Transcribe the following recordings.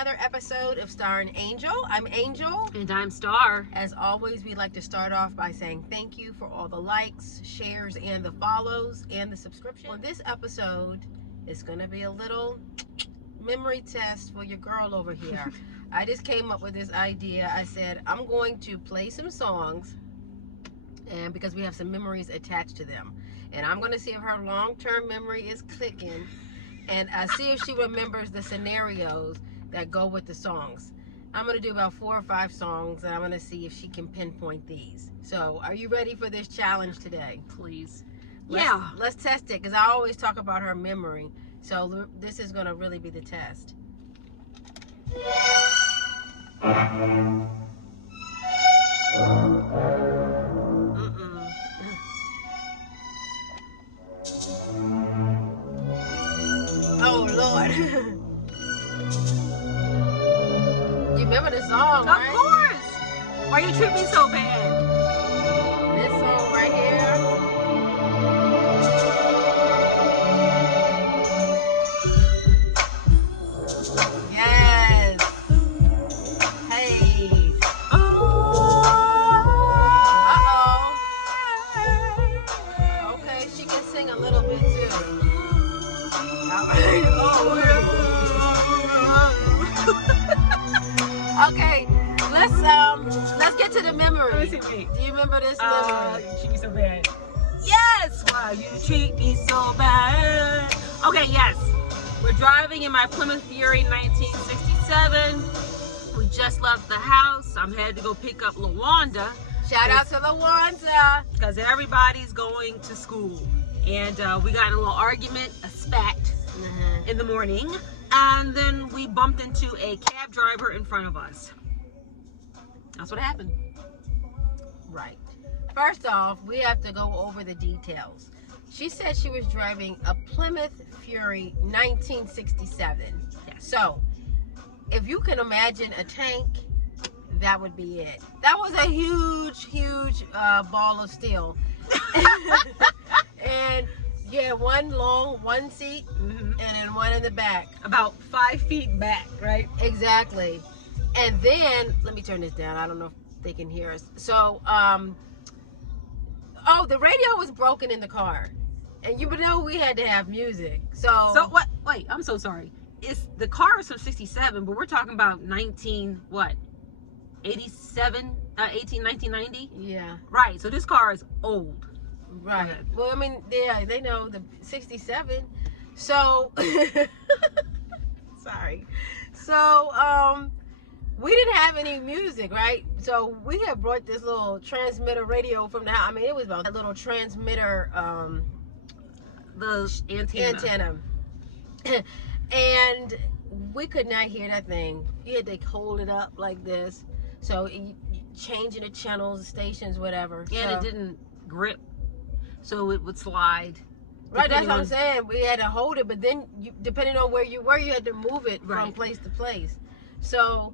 another episode of Star and Angel. I'm Angel. And I'm Star. As always, we'd like to start off by saying thank you for all the likes, shares, and the follows, and the subscription. On this episode, it's going to be a little memory test for your girl over here. I just came up with this idea. I said, I'm going to play some songs, and because we have some memories attached to them. And I'm going to see if her long-term memory is clicking, and see if she remembers the scenarios that go with the songs. I'm going to do about 4 or 5 songs, and I'm going to see if she can pinpoint these. So, are you ready for this challenge today? Please. Let's test it, because I always talk about her memory. So, this is going to really be the test. Oh, Lord. You remember the song, right? Of course. Why you treat me so bad? This song right here. Yes. Hey. Uh-oh. Okay, she can sing a little bit too. All right. Okay, let's get to the memory. Do you remember this memory? You treat me so bad. Yes! Why you treat me so bad? Okay, yes. We're driving in my Plymouth Fury 1967. We just left the house. I'm headed to go pick up LaWanda. Shout out to LaWanda. Because everybody's going to school. And we got in a little argument, a spat, in the morning. And then we bumped into a cab driver in front of us. That's what happened. Right. First off, we have to go over the details. She said she was driving a Plymouth Fury 1967. Yes. So, if you can imagine a tank, that would be it. That was a huge ball of steel. And yeah, one seat, and then one in the back. About 5 feet back, right? Exactly. And then, let me turn this down. I don't know if they can hear us. So, the radio was broken in the car. And you know we had to have music. So what? Wait, I'm so sorry. The car is from 67, but we're talking about 1990? Yeah. Right, so this car is old. Right. Well, I mean, yeah, they know the 67. So, sorry. So, we didn't have any music, right? So we had brought this little transmitter radio from the house. I mean, it was about a little transmitter, the antenna. And we could not hear that thing. You had to hold it up like this. So changing the channels, stations, whatever. And it didn't grip. So it would slide. Right, that's what I'm saying. We had to hold it, but then depending on where you were, you had to move it from place to place. So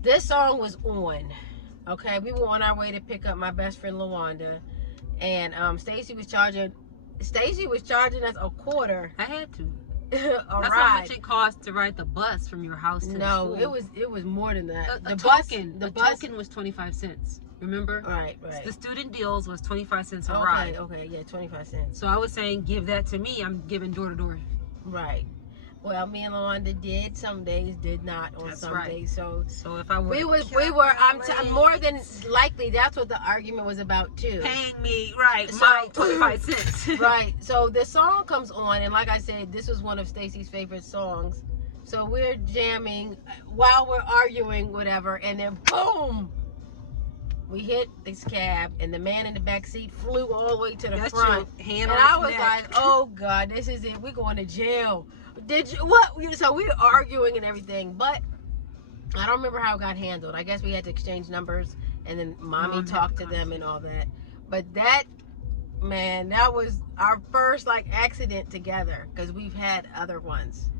this song was on. Okay, we were on our way to pick up my best friend LaWanda, and Stacy was charging us a quarter. I had to. That's ride. How much it cost to ride the bus from your house to the school. it was more than that. The token was 25 cents. Remember? Right. The student deals was 25 cents a ride. Okay, yeah, 25 cents. So I was saying, give that to me. I'm giving door to door. Right. Well, me and LaWanda did some days, did not on some days. So if I were I'm more than likely that's what the argument was about too. Paying me my 25 cents. Right. So the song comes on, and like I said, this was one of Stacy's favorite songs. So we're jamming while we're arguing, whatever, and then boom, we hit this cab, and the man in the back seat flew all the way to the front. And I was like, oh God, this is it. We're going to jail. Did you what? So we were arguing and everything, but I don't remember how it got handled. I guess we had to exchange numbers, and then mommy talked to them and all that. But that was our first accident together, because we've had other ones.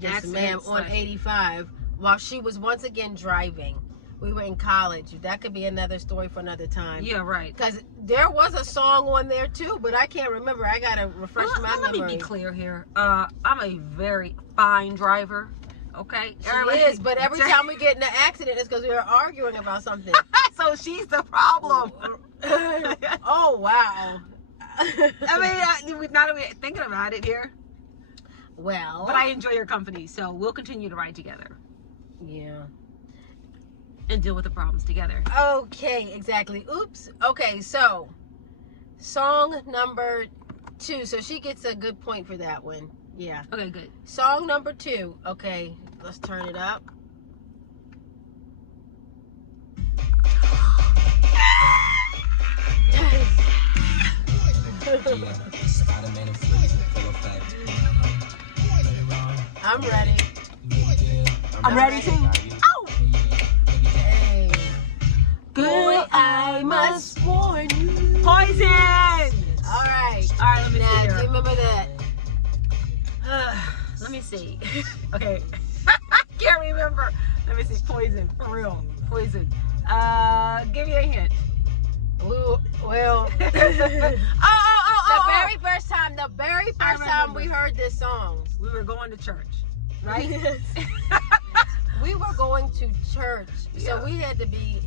Yes, ma'am, on 85 while she was once again driving. We were in college. That could be another story for another time. Yeah, right. Because there was a song on there too, but I can't remember. I gotta refresh my memory. Let me be clear here. I'm a very fine driver. Okay. She is, but every time we get in an accident, it's because we are arguing about something. So she's the problem. Oh, wow. I mean, now that we're thinking about it here. Well. But I enjoy your company, so we'll continue to ride together. Yeah. And deal with the problems together. Okay, exactly. Oops. Okay, so song number 2. So she gets a good point for that one. Yeah. Okay, good. Song number 2. Okay, let's turn it up. I'm ready. I'm ready too. Oh! Hey. Good, I must warn you. Poison! All right. All right, let me see Now, do here. you remember that? Let me see. Okay. I can't remember. Let me see. Poison. For real. Poison. Give me a hint. Well, Oh! the very first time we heard this song, We were going to church, right? we were going to church. Yeah. So we had to be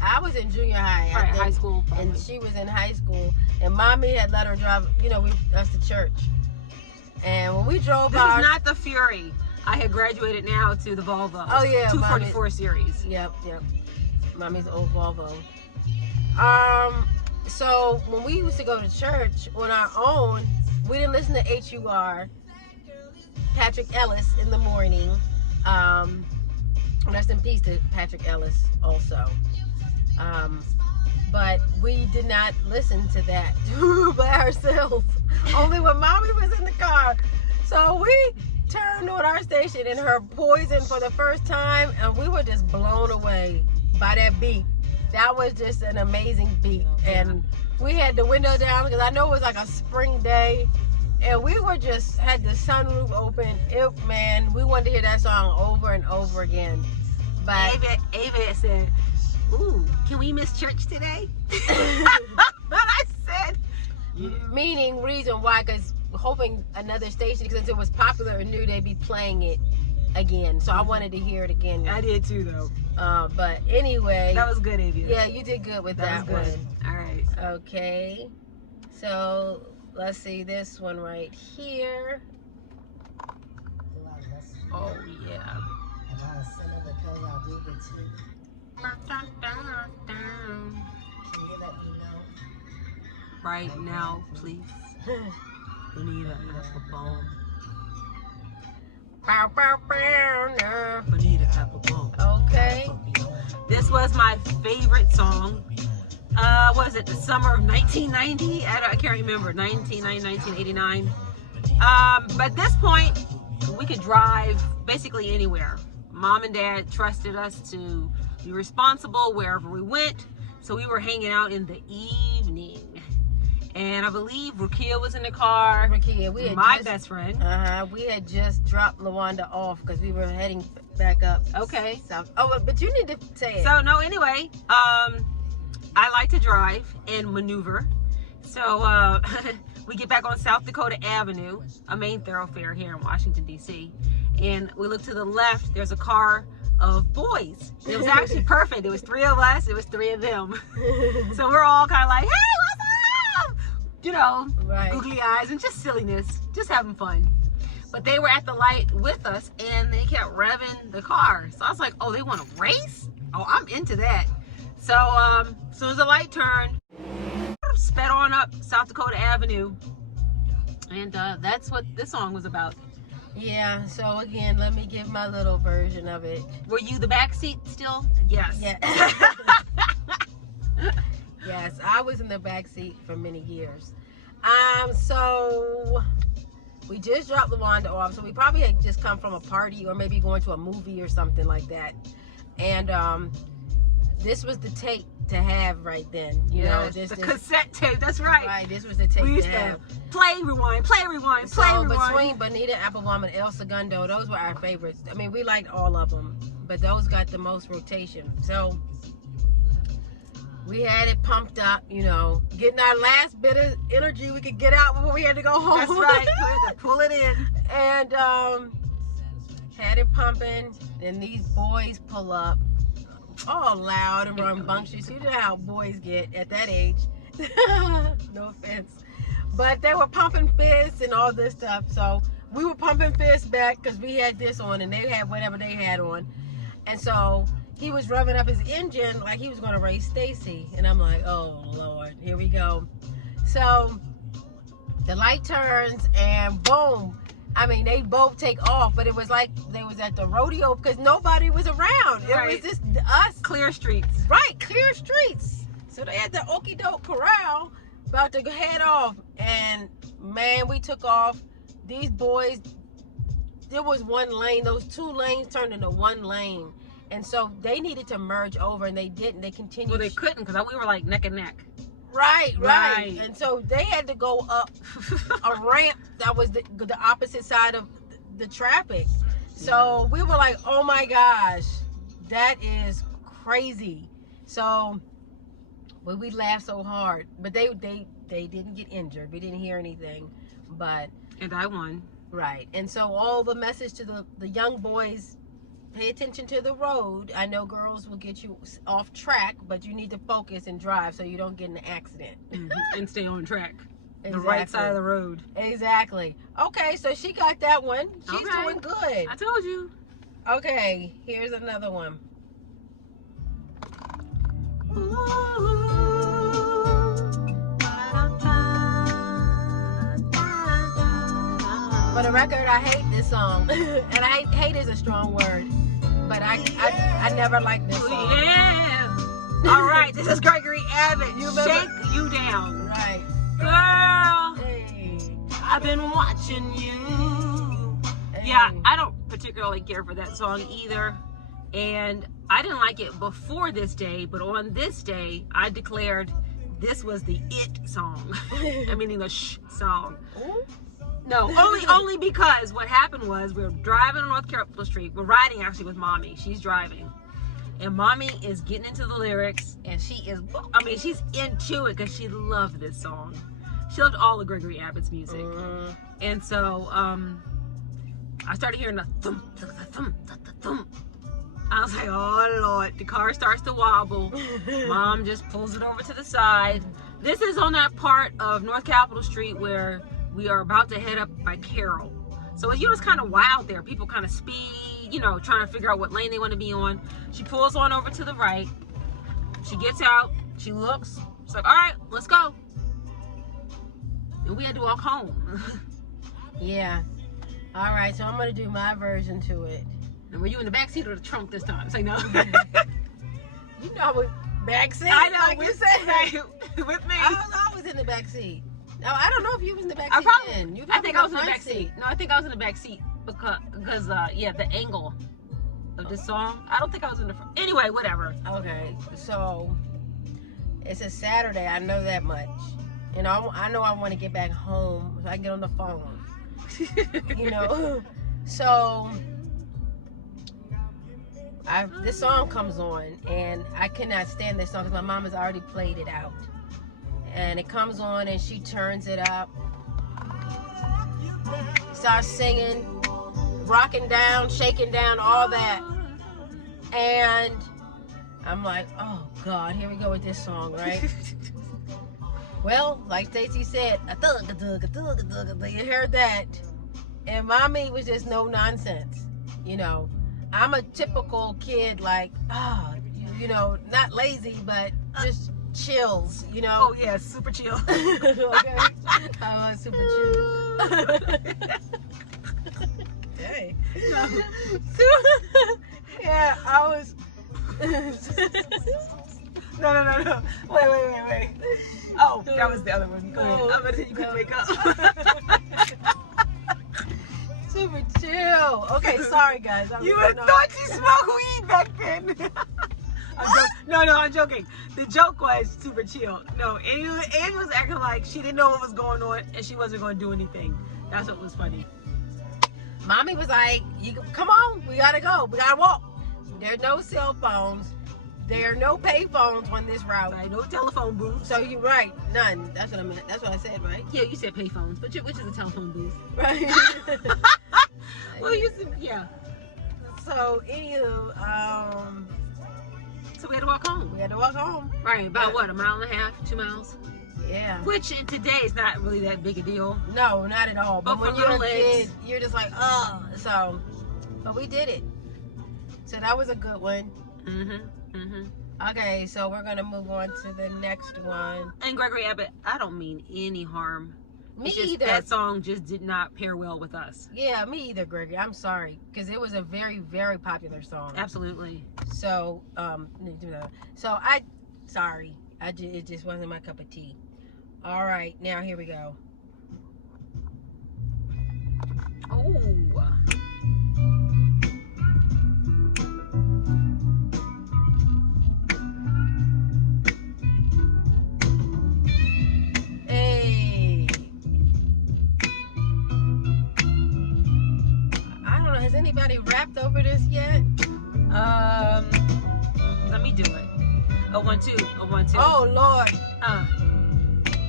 I was in junior high. I Right, think, high school. Probably. and she was in high school. And mommy had let her drive, us to church. And when we drove This our... is not the Fury. I had graduated now to the Volvo. Oh, yeah. 244 series. Yep. Mommy's old Volvo. So when we used to go to church on our own, we didn't listen to HUR, Patrick Ellis, in the morning. Rest in peace to Patrick Ellis also. But we did not listen to that by ourselves. Only when mommy was in the car. So we turned on our station and heard Poison for the first time, and we were just blown away by that beat. That was just an amazing beat. And we had the window down because I know it was like a spring day. And we were just had the sunroof open. We wanted to hear that song over and over again. But Ava said, "Ooh, can we miss church today?" But I said, reason why, because hoping another station, since it was popular and new, they'd be playing it again. So I wanted to hear it again. I did too, though. But anyway, That was good, Ava. yeah, you did good with that was good. one. All right. Okay, so let's see this one right here. Oh yeah. Right now, please. Bonita Applebone. Bow, bow, bow, no. Bonita Applebone. Okay. This was my favorite song. Was it the summer of 1990? I can't remember. 1989. But at this point, we could drive basically anywhere. Mom and Dad trusted us to be responsible wherever we went. So we were hanging out in the evening. And I believe Rukia was in the car. Rukia, we had my best friend. We had just dropped Lawanda off because we were heading back up. Okay. South. Oh, but you need to say it. So no, anyway, I like to drive and maneuver. So we get back on South Dakota Avenue, a main thoroughfare here in Washington, D.C. And we look to the left, there's a car of boys. It was actually perfect. It was 3 of us, it was 3 of them. So we're all kind of like, hey, what's up? You know, Right. googly eyes and just silliness, just having fun. But they were at the light with us and they kept revving the car. So I was like, oh, they want to race? Oh, I'm into that. So as soon as the light turned, sped on up South Dakota Avenue. And that's what this song was about. Yeah, so again, let me give my little version of it. Were you the back seat still? Yes. Yeah. Yes, I was in the back seat for many years. So we just dropped Lawanda off, so we probably had just come from a party or maybe going to a movie or something like that. And this was the tape to have right then. You know, the cassette tape, that's right. Right, this was the tape We used to have. play, rewind, play, rewind, play, So rewind. between Bonita Applebum and El Segundo, those were our favorites. I mean, we liked all of them, but those got the most rotation. So we had it pumped up, you know, getting our last bit of energy we could get out before we had to go home. That's right. We had to pull it in. And Had it pumping, and these boys pull up, all loud and rambunctious. You know how boys get at that age. No offense. But they were pumping fists and all this stuff. So we were pumping fists back because we had this on and they had whatever they had on. And so he was revving up his engine like he was going to race Stacy. And I'm like, oh, Lord, here we go. So the light turns and boom. I mean, they both take off, but it was like they was at the rodeo because nobody was around. Right. It was just us. Clear streets. Right, clear streets. So they had the okie doke corral about to head off. And man, we took off. These boys, there was one lane. Those 2 lanes turned into 1 lane. And so they needed to merge over and they didn't. They continued. Well, they couldn't because we were like neck and neck. Right. And so they had to go up a ramp that was the opposite side of the traffic. So we were like, oh my gosh, that is crazy. So we laughed so hard, but they didn't get injured. We didn't hear anything, but. And I won. Right. And so all the message to the young boys, pay attention to the road. I know girls will get you off track, but you need to focus and drive so you don't get in an accident. And stay on track. Exactly. The right side of the road. Exactly. Okay, so she got that one. She's doing good. I told you. Okay, here's another one. For the record, I hate this song. And hate is a strong word. But I never liked this song. Yeah. All right, this is Gregory Abbott. You remember? Shake You Down. Right. Girl, Hey. I've been watching you. Hey. Yeah, I don't particularly care for that song either. And I didn't like it before this day, but on this day, I declared this was the it song. I mean, the shh song. Ooh. No, only because what happened was we were driving on North Capitol Street. We're riding actually with Mommy. She's driving. And Mommy is getting into the lyrics and she's into it because she loved this song. She loved all of Gregory Abbott's music. And so I started hearing the thump, thump, thump. I was like, oh Lord, the car starts to wobble. Mom just pulls it over to the side. This is on that part of North Capitol Street where we are about to head up by Carroll. So it's kind of wild there. People kind of speed, trying to figure out what lane they want to be on. She pulls on over to the right. She gets out. She looks. She's like, all right, let's go. And we had to walk home. Yeah. All right, so I'm going to do my version to it. And were you in the back seat or the trunk this time? Say no. You know, with back seat. I know. Like you said. With me. I was in the back seat. No, I don't know if you was in the back seat then. I think I was in the back seat. No, I think I was in the back seat because the angle of this song. I don't think I was in the front. Anyway, whatever. Okay, so it's a Saturday. I know that much. I know I want to get back home so I can get on the phone. So this song comes on and I cannot stand this song because my mom has already played it out. And it comes on and she turns it up, starts singing, rocking down, shaking down, all that. And I'm like, oh God, here we go with this song, right? Well, like Stacey said, a thug, you heard that. And Mommy was just no nonsense, I'm a typical kid, like, not lazy, but just chills, Oh yeah, super chill. Okay. I was super chill. Hey. Yeah, I was. No. Wait. Oh, that was the other one. Go ahead. I'm gonna say you can wake up. Super chill. Okay, sorry guys. You would thought you smoked weed back then. No, I'm joking. The joke was super chill. No, Amy was acting like she didn't know what was going on and she wasn't going to do anything. That's what was funny. Mommy was like, come on, we gotta go. We gotta walk. There are no cell phones. There are no pay phones on this route. Right, no telephone booth. So you're right, none. That's what I meant. That's what I said, right? Yeah, you said pay phones, but which is a telephone booth? Right. Well, yeah. So, anywho, so we had to walk home. we had to walk home. Right, about what, a mile and a half, 2 miles? Yeah. Which today is not really that big a deal. No, not at all. But when for you're a little kid, legs. you're just like, oh. So, but we did it. So that was a good one. Okay, so we're gonna move on to the next one. And Gregory Abbott, I don't mean any harm. Me It's just either. that song just did not pair well with us. Yeah, me either, Gregory. I'm sorry, because it was a very, very popular song. Absolutely. So, sorry. It just wasn't my cup of tea. All right, now here we go. Oh. Hey. I don't know. Has anybody rapped over this yet? Let me do it. A 1 2. A 1 2. Oh Lord.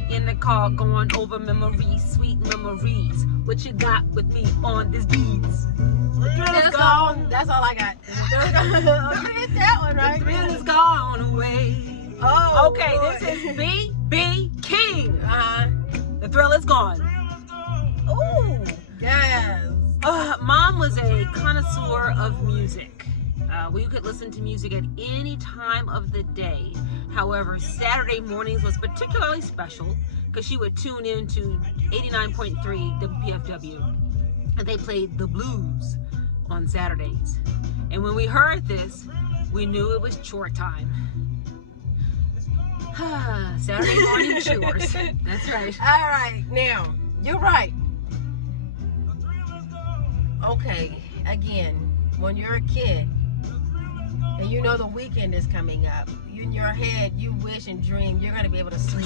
In the car going over memories, sweet memories. What you got with me on this beats? That's gone. That's all I got. Oh, you hit that one, right? The thrill is gone away. Oh. Okay, Lord. this is B.B. King. Uh-huh. The thrill is gone. Ooh. Yes. Mom was a connoisseur of music. We could listen to music at any time of the day. However, Saturday mornings was particularly special because she would tune in to 89.3 WPFW, and they played the blues on Saturdays. And when we heard this, we knew it was chore time. Saturday morning chores. That's right. All right. Now, you're right. Okay. Again, when you're a kid, and you know the weekend is coming up, in your head, you wish and dream you're going to be able to sleep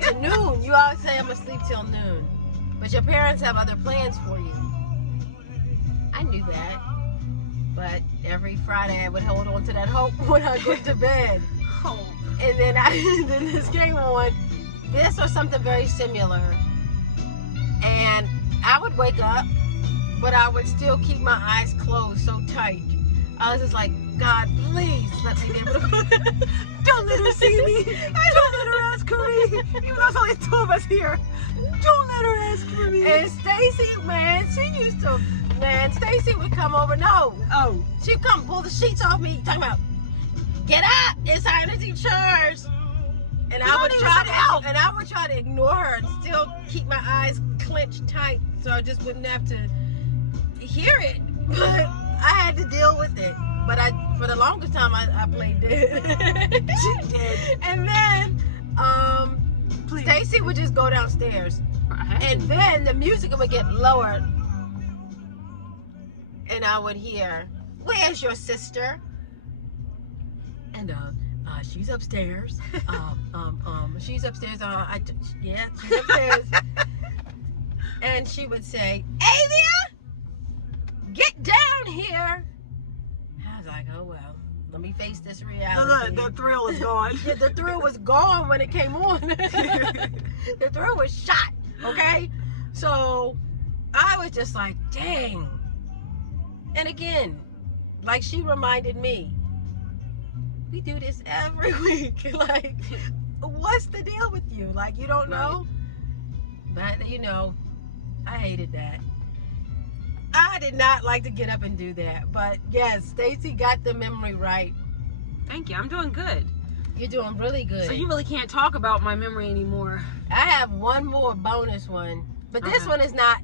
till noon. You always say, I'm going to sleep till noon. But your parents have other plans for you. I knew that. But every Friday, I would hold on to that hope when I go to bed. Hope. And then then this came on. This or something very similar. And I would wake up, but I would still keep my eyes closed so tight. I was just like, God, please let me be able to. Don't let her see me. Don't let her ask for me. Even though there's only 2 of us here. Don't let her ask for me. And Stacy, man, Stacy would come over. No. Oh. She'd come pull the sheets off me, talking about, get up, it's time to do chores. And I would try to ignore her and still keep my eyes clenched tight so I just wouldn't have to hear it. But I had to deal with it. But for the longest time, I played dead. She did. And then Stacy would just go downstairs. And then the music would get lower. And I would hear, where's your sister? And she's upstairs. She's upstairs. Yeah, she's upstairs. And she would say, Avia, get down here. I was like, oh well, let me face this reality. The thrill is gone. Yeah, the thrill was gone when it came on. The thrill was shot. Okay, so I was just like, dang. And again, like she reminded me, we do this every week. Like, what's the deal with you? Like, you don't know? Right. But, I hated that. I did not like to get up and do that. But, yes, Stacy got the memory right. Thank you. I'm doing good. You're doing really good. So you really can't talk about my memory anymore. I have one more bonus one. But this one is not,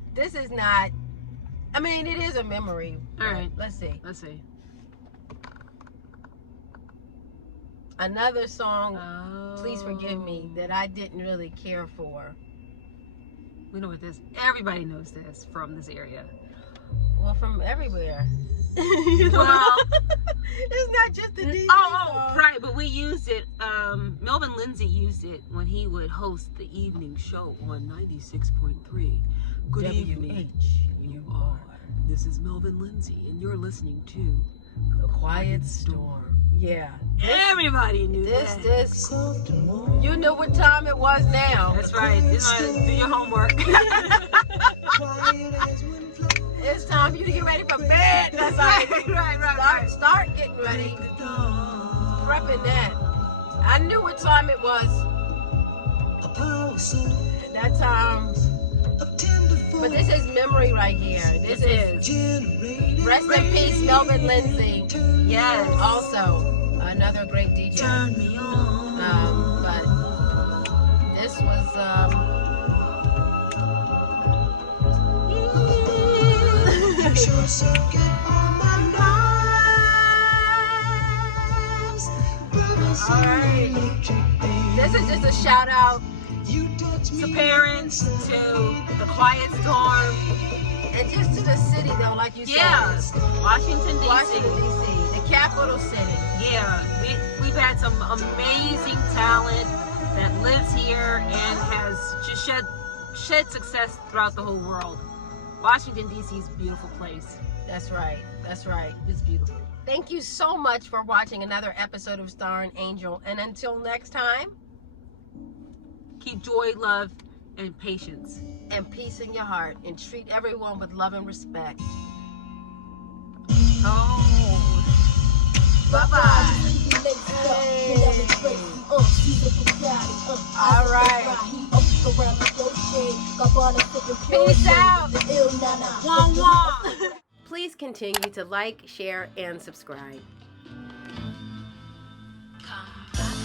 I mean, it is a memory. All right. Let's see. Another song, Please Forgive Me, that I didn't really care for. We know what this, everybody knows this from this area. Well, from everywhere. Well, it's not just the DJ song. Right, but we used it, Melvin Lindsay used it when he would host the evening show on 96.3. Good evening, you are. This is Melvin Lindsay, and you're listening to The Quiet Storm. Yeah. Everybody knew that. This. You knew what time it was now. That's right. Do your homework. it's time for you to get ready for bed. That's right. Start getting ready. Prepping that. I knew what time it was. That time. But this is memory right here. This is rest in peace, Melvin Lindsay. Yes. Also, another great DJ. But this was all right. This is just a shout out to parents, to the quiet storm, and just to the city though, like you said. Yeah, Washington D.C. Washington D.C., the capital city. Yeah, we've had some amazing talent that lives here and has just shed success throughout the whole world. Washington D.C. is a beautiful place. That's right. That's right. It's beautiful. Thank you so much for watching another episode of Star and Angel. And until next time, keep joy, love, and patience. And peace in your heart. And treat everyone with love and respect. Oh. Bye-bye. All right. Peace out. Wah, wah. Please continue to like, share, and subscribe. Come.